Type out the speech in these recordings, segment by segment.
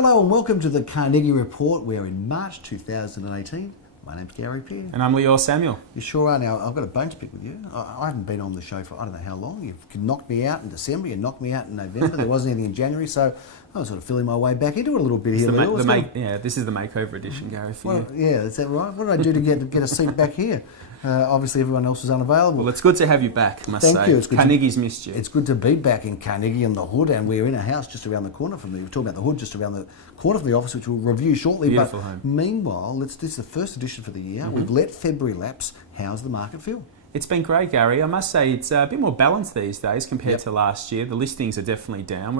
Hello and welcome to the Carnegie Report. We are in March 2018. My name's Gary Peer. And I'm Leo Samuel. You sure are. Now, I've got a bone to pick with you. I haven't been on the show for I don't know how long. You've knocked me out in December, you knocked me out in November. There wasn't anything in January, so I was sort of feeling my way back into it a little bit here, Leo. This is the makeover edition, Gary, for you. Yeah, is that right? What did I do to get a seat back here? Obviously, everyone else was unavailable. Well, it's good to have you back, I must say. Thank you. It's good Carnegie's missed you. It's good to be back in Carnegie and the Hood, and we're in a house just around the corner from the... We're talking about the Hood just around the corner from the office, which we'll review shortly. Beautiful but home. Meanwhile, this is the first edition for the year. Mm-hmm. We've let February lapse. How's the market feel? It's been great, Gary. I must say it's a bit more balanced these days compared to last year. The listings are definitely down.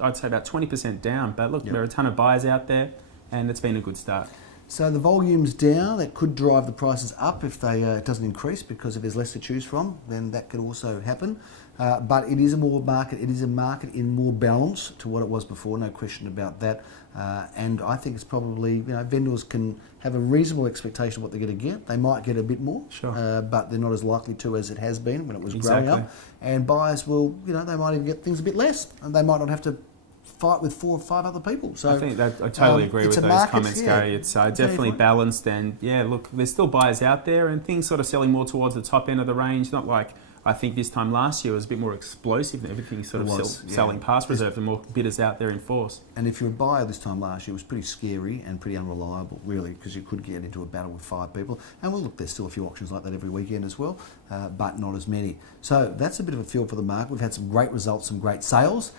I'd say about 20% down. But look, there are a ton of buyers out there, and it's been a good start. So the volume's down. That could drive the prices up if it doesn't increase, because if there's less to choose from, then that could also happen. But it is a market in more balance to what it was before, no question about that. And I think it's probably, vendors can have a reasonable expectation of what they're going to get. They might get a bit more, sure, but they're not as likely to as it has been when it was growing up. And buyers will, they might even get things a bit less, and they might not have to fight with 4 or 5 other people. So I think that I totally agree with those comments, Gary. It's definitely balanced, and look, there's still buyers out there, and things sort of selling more towards the top end of the range. Not like I think this time last year was a bit more explosive, and everything sort of selling past reserve, and more bidders out there in force. And if you're a buyer this time last year, it was pretty scary and pretty unreliable, really, because you could get into a battle with 5 people. And well, look, there's still a few auctions like that every weekend as well, but not as many. So that's a bit of a feel for the market. We've had some great results, some great sales.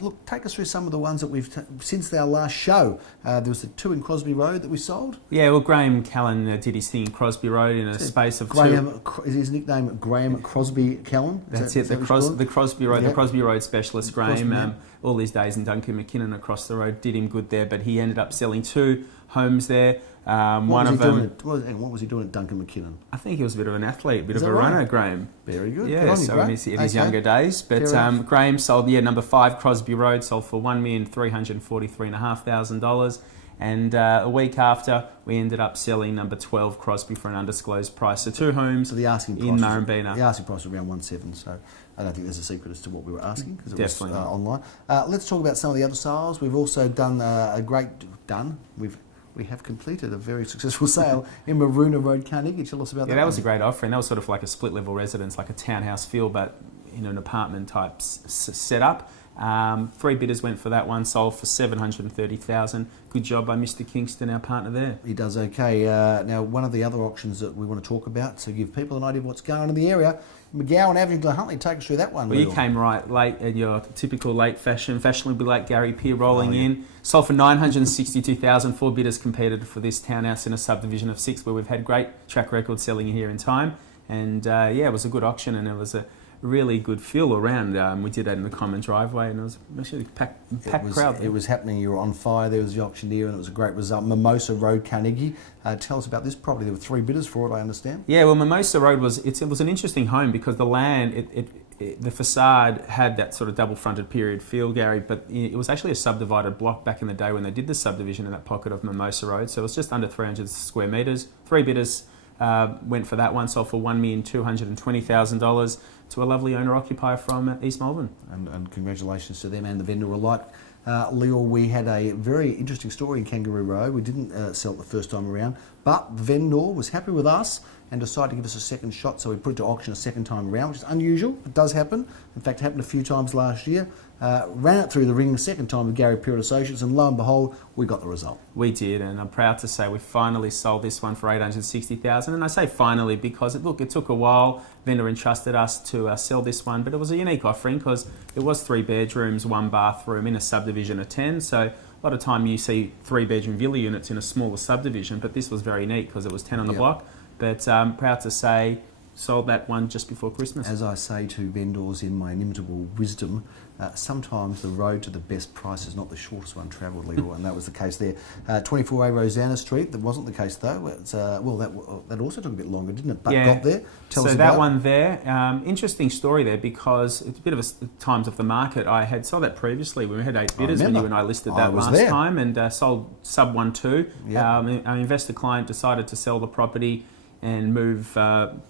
Look, take us through some of the ones that we've since our last show. There was the 2 in Crosbie Road that we sold. Yeah, well, Graham Callan did his thing in Crosbie Road in a space of 2. Is his nickname Graham Crosbie Callan? That's it. The Crosbie Road, the Crosbie Road specialist, Graham. All these days, and Duncan McKinnon across the road did him good there, but he ended up selling 2 homes there. What was he doing at Duncan McKinnon? I think he was a bit of an athlete, a bit of a runner, Graham. Very good. Yeah, so in his younger days. But Graham sold, number 5 Crosbie Road, sold for $1,343,500. And a week after, we ended up selling number 12 Crosbie for an undisclosed price. So 2 homes in Murrumbeena. The asking price was around 1.7, so I don't think there's a secret as to what we were asking, because it was online. Let's talk about some of the other sales. We've also done we have completed a very successful sale in Maroona Road, Carnegie. Tell us about that. Yeah, that was a great offering. That was sort of like a split-level residence, like a townhouse feel, but in an apartment type setup. 3 bidders went for that one, sold for $730,000. Good job by Mr. Kingston, our partner there. He does okay. Now, one of the other auctions that we want to talk about, to give people an idea of what's going on in the area, McGowan Avenue, Glen Huntley, take us through that one. Well, you came right late in your typical fashionably late Gary Peer rolling in. Sold for $962,000. 4 bidders competed for this townhouse in a subdivision of 6, where we've had great track record selling here in time. And it was a good auction, and it was a really good feel around. We did that in the common driveway, and it was actually a packed crowd. It was happening. You were on fire. There was the auctioneer, and it was a great result. Mimosa Road, Carnegie. Tell us about this property. There were 3 bidders for it, I understand. Yeah, well, Mimosa Road was an interesting home, because the land, the facade had that sort of double-fronted period feel, Gary, but it was actually a subdivided block back in the day when they did the subdivision in that pocket of Mimosa Road. So it was just under 300 square metres. 3 bidders went for that one, sold for $1,220,000 to a lovely owner-occupier from East Melbourne. And congratulations to them and the vendor alike. Leo, we had a very interesting story in Kangaroo Road. We didn't sell it the first time around, but the vendor was happy with us and decided to give us a second shot, so we put it to auction a second time around, which is unusual. It does happen. In fact, it happened a few times last year. Ran it through the ring the second time with Gary Peer Associates, and lo and behold, we got the result. We did, and I'm proud to say we finally sold this one for $860,000. And I say finally because it took a while. Vendor entrusted us to sell this one, but it was a unique offering because it was 3 bedrooms, 1 bathroom in a subdivision of 10. So a lot of time you see 3-bedroom villa units in a smaller subdivision, but this was very neat because it was 10 on the block. But proud to say, sold that one just before Christmas. As I say to vendors in my inimitable wisdom, sometimes the road to the best price is not the shortest one travelled, Leroy, and that was the case there. 24A Rosanna Street, that wasn't the case though. It's, that also took a bit longer, didn't it? But got there. Tell us about that one there, interesting story there, because it's a bit of a times of the market. I had sold that previously. We had 8 bidders when you and I listed that last time, and sold sub 1.2. Yep. Our investor client decided to sell the property and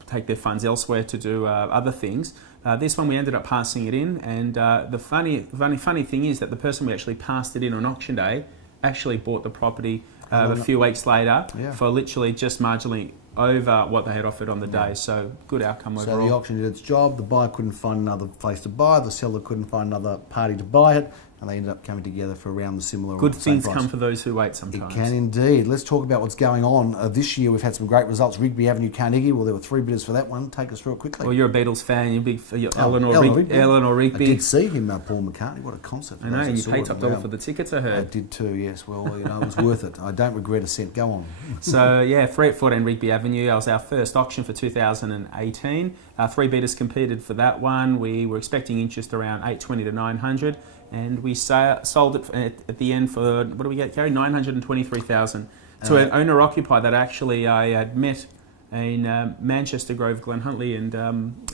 take their funds elsewhere to do other things. This one we ended up passing it in, and the funny thing is that the person we actually passed it in on auction day actually bought the property a few weeks later for literally just marginally over what they had offered on the day. So good outcome overall. So the auction did its job. The buyer couldn't find another place to buy. The seller couldn't find another party to buy it. And they ended up coming together for around the similar. Good things price. come for those who wait sometimes. It can indeed. Let's talk about what's going on. This year we've had some great results. Rigby Avenue, Carnegie. Well, there were 3 bidders for that one. Take us through it quickly. Well, you're a Beatles fan. You're big for Eleanor Rigby. I did see him, Paul McCartney. What a concert. I know, and you paid top dollar for the tickets, I heard. I did too, yes. Well, it was worth it. I don't regret a cent. Go on. So, 3 at 14 Rigby Avenue. That was our first auction for 2018. 3 bidders competed for that one. We were expecting interest around 820 to 900. And we sold it at the end for, what do we get, Gary? 923,000 to an owner-occupier that actually I had met in Manchester Grove, Glen Huntley, and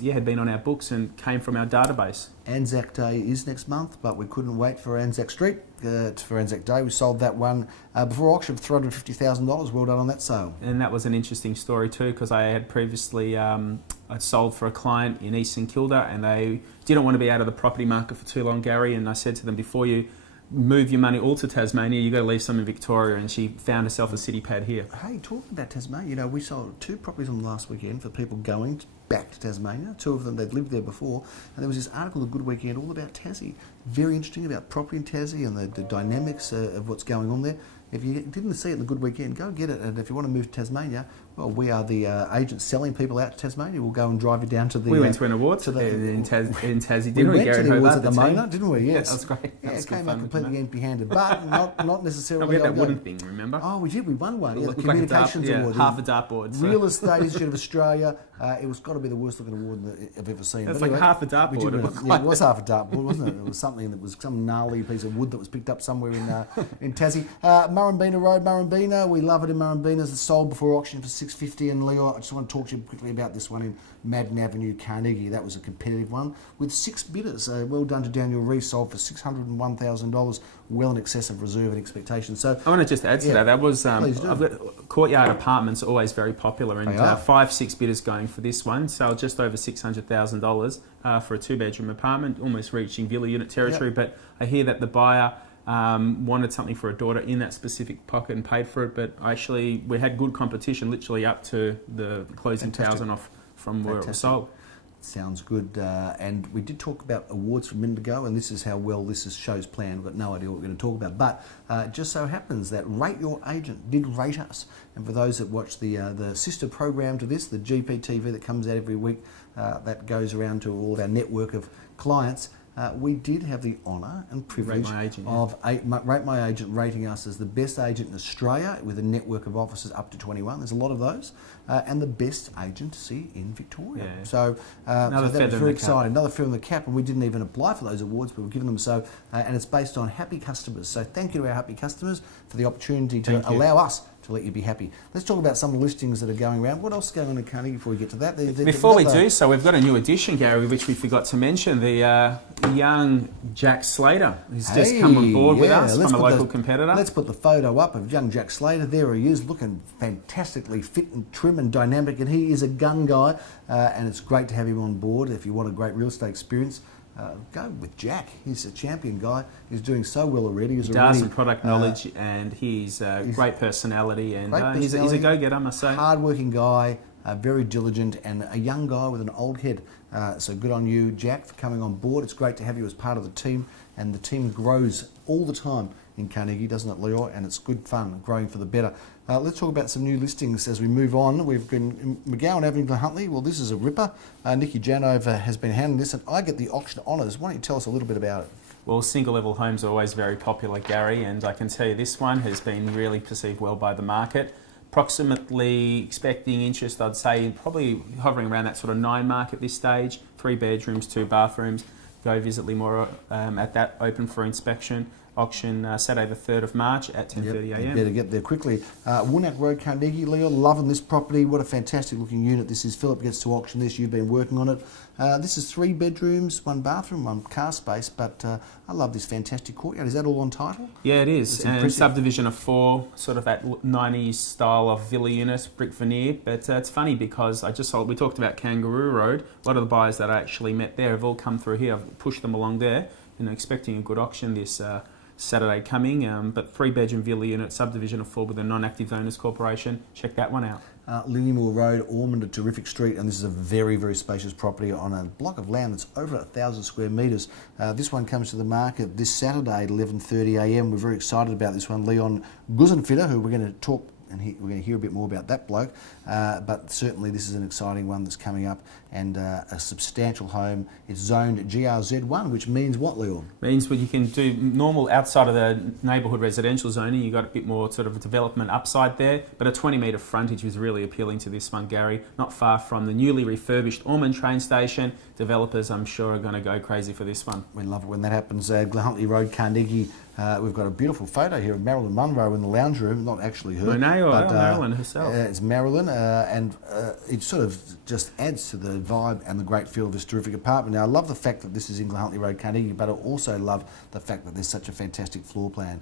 had been on our books and came from our database. Anzac Day is next month, but we couldn't wait for Anzac Street for Anzac Day. We sold that one before auction for $350,000. Well done on that sale. And that was an interesting story too, because I had previously I'd sold for a client in Eastern Kilda, and they didn't want to be out of the property market for too long, Gary. And I said to them, before you move your money all to Tasmania, you've got to leave some in Victoria, and she found herself a city pad here. Hey, talking about Tasmania, we sold 2 properties on the last weekend for people going back to Tasmania. 2 of them, they'd lived there before, and there was this article, The Good Weekend, all about Tassie. Very interesting about property in Tassie and the dynamics of what's going on there. If you didn't see it in The Good Weekend, go get it. And if you want to move to Tasmania, well, we are the agents selling people out to Tasmania. We'll go and drive you down to the... We went to an awards in Tassie, didn't we? We went to the awards at the Mona, didn't we? Yes. Yeah, that was great. It came out completely empty-handed, but not necessarily... We had that wooden thing, remember? Oh, we did. We won one. Yeah, the Like Communications Award. Half a dartboard. So. Real Estate Institute of Australia. It was got to be the worst looking award that I've ever seen. It's like half a dartboard. It was half a dartboard, wasn't it? It was something that was some gnarly piece of wood that was picked up somewhere in Tassie. Murrumbeena Road, Murrumbeena. We love it in Murrumbeena. It's sold before auction for $650. And Leo, I just want to talk to you quickly about this one in Madden Avenue, Carnegie. That was a competitive one with 6 bidders. Well done to Daniel Rees, sold for $601,000, well in excess of reserve and expectation. So I want to just add to that. That was Courtyard Apartments, always very popular, and 5-6 bidders going for this one. Sold just over $600,000 for a 2-bedroom apartment, almost reaching villa unit territory. Yep. But I hear that the buyer wanted something for a daughter in that specific pocket and paid for it. But actually, we had good competition, literally up to the closing $1,000 off from where it was sold. Sounds good. And we did talk about awards from a minute ago, and this is how well this show's planned. We've got no idea what we're going to talk about. But just so happens that Rate Your Agent did rate us. And for those that watch the sister program to this, the GPTV that comes out every week, that goes around to all of our network of clients, we did have the honour and privilege of Rate My Agent rating us as the best agent in Australia with a network of offices up to 21. There's a lot of those. And the best agency in Victoria. Yeah. So that was very exciting. Another feather in the cap, and we didn't even apply for those awards, but we've given them so. And it's based on happy customers. So thank you to our happy customers for the opportunity to allow us to let you be happy. Let's talk about some of the listings that are going around. What else is going on in Carnegie before we get to that? Before we do so, we've got a new addition, Gary, which we forgot to mention. The young Jack Slater, who's just come on board with us from a local competitor. Let's put the photo up of young Jack Slater. There he is, looking fantastically fit and trim and dynamic, and he is a gun guy, and it's great to have him on board. If you want a great real estate experience, go with Jack. He's a champion guy. He's doing so well already. He does some product knowledge, and he's a great personality, and he's a go-getter, I must say. Hard-working guy, very diligent, and a young guy with an old head. So good on you, Jack, for coming on board. It's great to have you as part of the team, and the team grows all the time in Carnegie, doesn't it, Leo? And it's good fun, growing for the better. Let's talk about some new listings as we move on. We've got McGowan Avenue, Glen Huntley. Well, this is a ripper. Nikki Janover has been handling this, and I get the auction honours. Why don't you tell us a little bit about it? Well, single-level homes are always very popular, Gary, and I can tell you this one has been really perceived well by the market. Approximately expecting interest, I'd say, probably hovering around that sort of 9 mark at this stage. 3 bedrooms, 2 bathrooms. Go visit Lillimur at that, open for inspection. auction Saturday the 3rd of March at 10:30 You a.m. better get there quickly. Walnut Road, Carnegie. Leon, loving this property. What a fantastic looking unit this is. Philip gets to auction this. You've been working on it. This is 3 bedrooms, 1 bathroom, 1 car space, but I love this fantastic courtyard. Is that all on title? Yeah, it is. It's And impressive. subdivision of 4, sort of that 90s style of villa unit, brick veneer. But it's funny because we talked about Kangaroo Road. A lot of the buyers that I actually met there have all come through here. I've pushed them along there, expecting a good auction this Saturday coming. But 3-bedroom villa unit, subdivision of 4 with a non-active owners corporation. Check that one out. Lillimur Road, Ormond, a terrific street, and this is a very, very spacious property on a block of land that's over 1,000 square metres. This one comes to the market this Saturday at 11:30 a.m. We're very excited about this one. Leon Guzenfitter, who we're going to talk and we're going to hear a bit more about that bloke, but certainly this is an exciting one that's coming up, and a substantial home. It's zoned GRZ1, which means what, Leon? Means what you can do normal outside of the neighbourhood residential zoning. You've got a bit more sort of development upside there, but a 20-metre frontage is really appealing to this one, Gary. Not far from the newly refurbished Ormond train station. Developers, I'm sure, are going to go crazy for this one. We love it when that happens. Glen Road, Carnegie. We've got a beautiful photo here of Marilyn Monroe in the lounge room. Not actually her, Marilyn herself. It's Marilyn, and it sort of just adds to the vibe and the great feel of this terrific apartment. Now, I love the fact that this is in Glen Road, Carnegie, but I also love the fact that there's such a fantastic floor plan.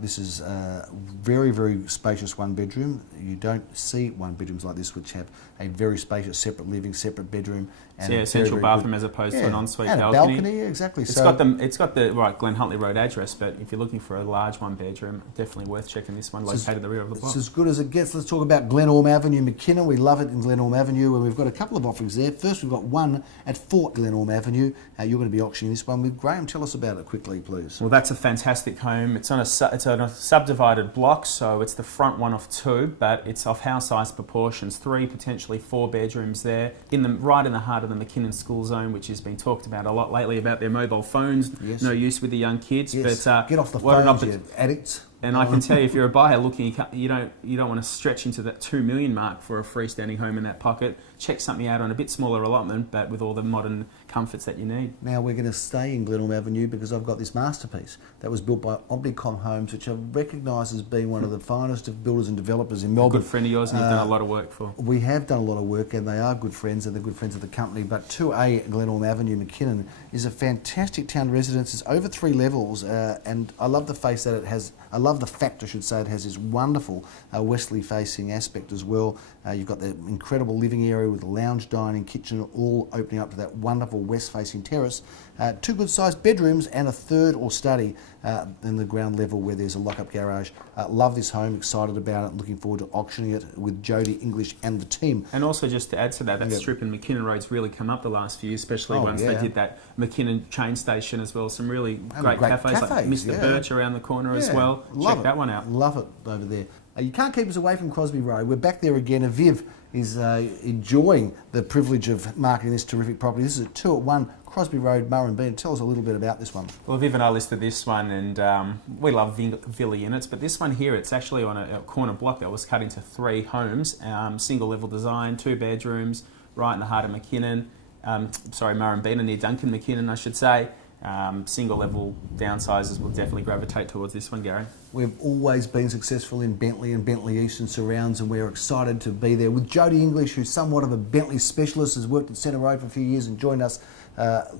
This is a very, very spacious 1-bedroom. You don't see 1-bedrooms like this, which have a very spacious separate living, separate bedroom, and central bathroom as opposed to an ensuite and balcony. A balcony, exactly. It's got the right Glen Road address, but if you're looking for a large 1-bedroom, definitely worth checking this one, located at the rear of the block. It's as good as it gets. Let's talk about Glen Avenue, McKinnon. We love it in Glen Avenue, and we've got a couple of offerings there. First, we've got one at Fort Glen Avenue. You're going to be auctioning this one with Graham. Tell us about it quickly, please. Well, that's a fantastic home. It's on a subdivided block, so it's the front one of 2, but it's of house-sized proportions. 3, potentially 4 bedrooms there, right in the heart of the McKinnon school zone, which has been talked about a lot lately about their mobile phones. Yes. No use with the young kids. Yes. But get off the phones, you addicts. And I can tell you, if you're a buyer looking, you don't want to stretch into that $2 million mark for a freestanding home in that pocket. Check something out on a bit smaller allotment, but with all the modern comforts that you need. Now we're going to stay in Glen Avenue because I've got this masterpiece that was built by Omnicom Homes, which are recognised as being one of the finest of builders and developers in Melbourne. Good friend of yours, and you've done a lot of work for. We have done a lot of work, and they are good friends, and they're good friends of the company. But 2A Glen Avenue, McKinnon, is a fantastic town residence. It's over 3 levels, and I love the face that it has. I love the fact, I should say, it has this wonderful westerly-facing aspect as well. You've got the incredible living area with the lounge, dining, kitchen, all opening up to that wonderful west-facing terrace. 2 good-sized bedrooms and a 3rd or study in the ground level where there's a lock-up garage. Love this home, excited about it, looking forward to auctioning it with Jody English and the team. And also, just to add to that strip in McKinnon Road's really come up the last few years, especially once they did that McKinnon train station as well. Some really great cafes like Mr. Birch around the corner as well. Check that one out. Love it over there. You can't keep us away from Crosbie Road. We're back there again. Aviv is enjoying the privilege of marketing this terrific property. This is at 2-1 Crosbie Road, Murrumbeena. Tell us a little bit about this one. Well, Viv and I listed this one, and we love villa units, but this one here, it's actually on a corner block that was cut into 3 homes, single level design, 2 bedrooms, right in the heart of McKinnon. Murrumbeena, near Duncan McKinnon, I should say. Single level downsizers will definitely gravitate towards this one, Gary. We've always been successful in Bentleigh and Bentleigh East and surrounds, and we're excited to be there with Jody English, who's somewhat of a Bentleigh specialist, has worked at Centre Road for a few years and joined us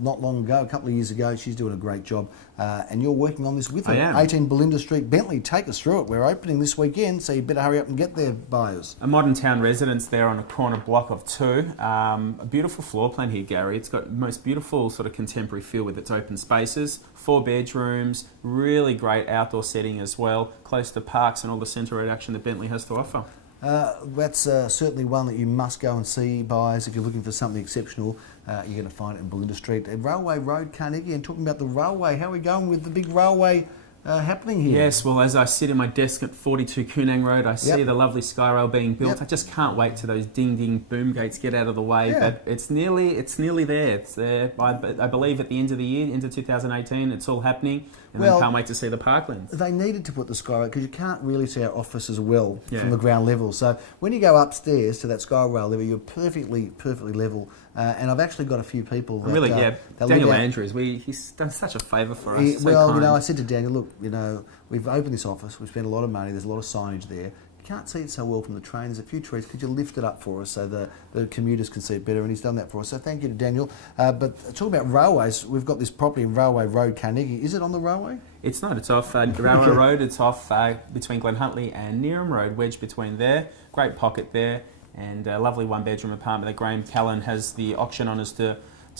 not long ago, a couple of years ago. She's doing a great job, and you're working on this with her. I am. 18 Bolinda Street, Bentleigh. Take us through it. We're opening this weekend, so you better hurry up and get there, buyers. A modern town residence there on a corner block of 2. A beautiful floor plan here, Gary. It's got the most beautiful sort of contemporary feel with its open spaces, 4 bedrooms, really great outdoor setting as well, close to parks and all the centre road action that Bentleigh has to offer. That's certainly one that you must go and see, buyers, if you're looking for something exceptional. You're going to find it in Bolinda Street. Railway Road, Carnegie. And talking about the railway, how are we going with the big railway happening here? Yes, well, as I sit in my desk at 42 Kunang Road, I see the lovely Skyrail being built. I just can't wait till those ding-ding boom gates get out of the way. But it's nearly there. It's there, I believe, at the end of the year, into 2018. It's all happening. And I can't wait to see the parklands. They needed to put the Skyrail because you can't really see our office as well from the ground level. So when you go upstairs to that Skyrail level, you're perfectly level. And I've actually got a few people that... Daniel Andrews, he's done such a favour for us. I said to Daniel, look, you know, we've opened this office, we've spent a lot of money, there's a lot of signage there. You can't see it so well from the train. There's a few trees. Could you lift it up for us so the commuters can see it better? And he's done that for us. So thank you to Daniel. But talking about railways, we've got this property in Railway Road, Carnegie. Is it on the railway? It's not. It's off Railway Road. It's off between Glen and Neerim Road, wedged between there. Great pocket there, and a lovely one-bedroom apartment that Graham Callan has the auction on us to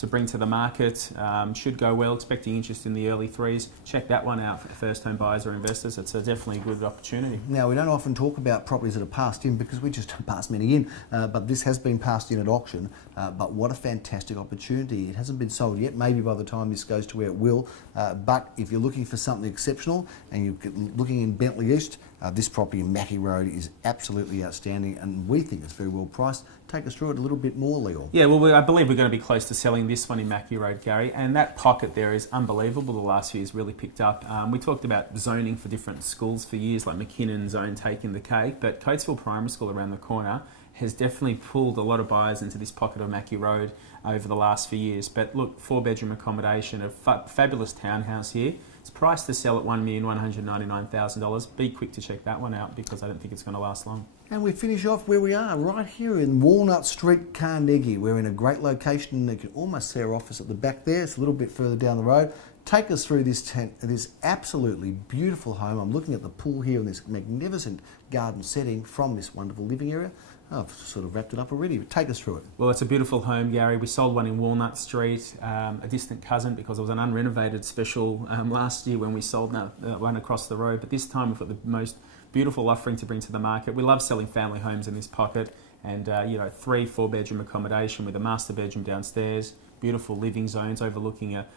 bring to the market. Should go well, expecting interest in the early threes. Check that one out for first home buyers or investors. It's definitely a good opportunity. Now, we don't often talk about properties that are passed in because we just don't pass many in, but this has been passed in at auction. But what a fantastic opportunity. It hasn't been sold yet, maybe by the time this goes to where it will. But if you're looking for something exceptional and you're looking in Bentleigh East, this property in Mackie Road is absolutely outstanding, and we think it's very well priced. Take us through it a little bit more, Leo. Yeah, well, I believe we're going to be close to selling this one in Mackie Road, Gary, and that pocket there is unbelievable. The last few years really picked up. We talked about zoning for different schools for years, like McKinnon zone taking the cake, but Coatesville Primary School around the corner has definitely pulled a lot of buyers into this pocket of Mackie Road over the last few years. But look, 4-bedroom accommodation, a fabulous townhouse here. It's priced to sell at $1,199,000. Be quick to check that one out because I don't think it's going to last long. And we finish off where we are, right here in Walnut Street, Carnegie. We're in a great location. You can almost see our office at the back there. It's a little bit further down the road. Take us through this absolutely beautiful home. I'm looking at the pool here in this magnificent garden setting from this wonderful living area. I've sort of wrapped it up already, but take us through it. Well, it's a beautiful home, Gary. We sold one in Walnut Street, a distant cousin, because it was an unrenovated special last year when we sold one across the road. But this time we've got the most beautiful offering to bring to the market. We love selling family homes in this pocket, and 3-4-bedroom accommodation with a master bedroom downstairs, beautiful living zones overlooking a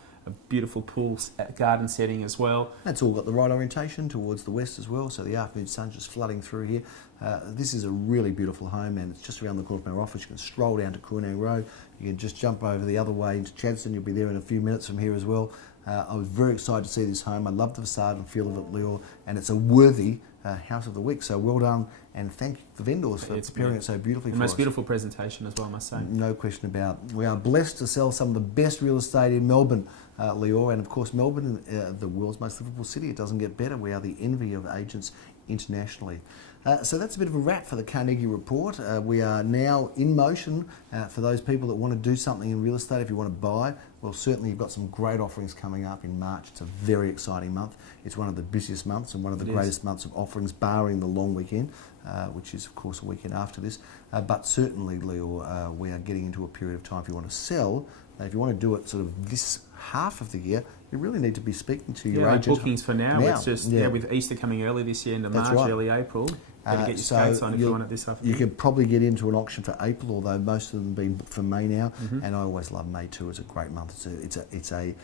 beautiful pool garden setting as well. It's all got the right orientation towards the west as well, so the afternoon sun's just flooding through here. This is a really beautiful home, and it's just around the corner from our office. You can stroll down to Coonang Road. You can just jump over the other way into Chadstone. You'll be there in a few minutes from here as well. I was very excited to see this home. I love the facade and feel of it, Leo, and it's a worthy House of the Week. So well done, and thank the vendors for preparing it so beautifully for us. The most beautiful presentation as well, I must say. No question about it. We are blessed to sell some of the best real estate in Melbourne, Leo, and of course Melbourne, the world's most livable city. It doesn't get better. We are the envy of agents internationally. So that's a bit of a wrap for the Carnegie Report. We are now in motion for those people that want to do something in real estate. If you want to buy, well, certainly you've got some great offerings coming up in March. It's a very exciting month. It's one of the busiest months and one of the greatest months of offerings, barring the long weekend, which is, of course, a weekend after this. But certainly, Leo, we are getting into a period of time if you want to sell. If you want to do it sort of this half of the year, you really need to be speaking to your agent. Bookings for now. It's just with Easter coming early this year into March, early April. Better get your skates on if you want it this afternoon. You could probably get into an auction for April, although most of them have been booked for May now. And I always love May too. It's a great month. It's a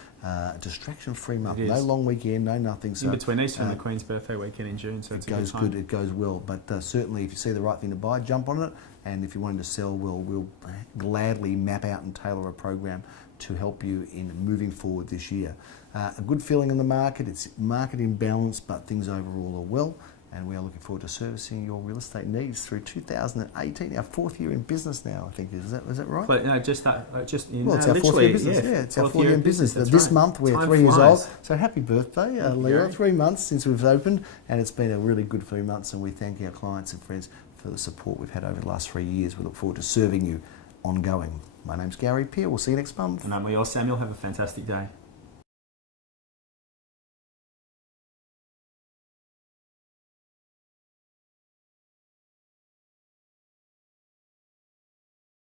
distraction-free month. No long weekend, no nothing. So in between Easter and the Queen's birthday weekend in June, so it's a good time. It goes well. But certainly, if you see the right thing to buy, jump on it. And if you're wanting to sell, we'll gladly map out and tailor a program to help you in moving forward this year. A good feeling in the market. It's market in balance, but things overall are well. And we are looking forward to servicing your real estate needs through 2018, our 4th year in business now, I think. Is that right? But no, it's our 4th year in business. Yeah, it's our 4th year in business. This month we're 3 years old. So happy birthday, Leo. 3 months since we've opened, and it's been a really good 3 months, and we thank our clients and friends for the support we've had over the last 3 years. We look forward to serving you ongoing. My name's Gary Peer. We'll see you next month. And I'm Leo Samuel. Have a fantastic day.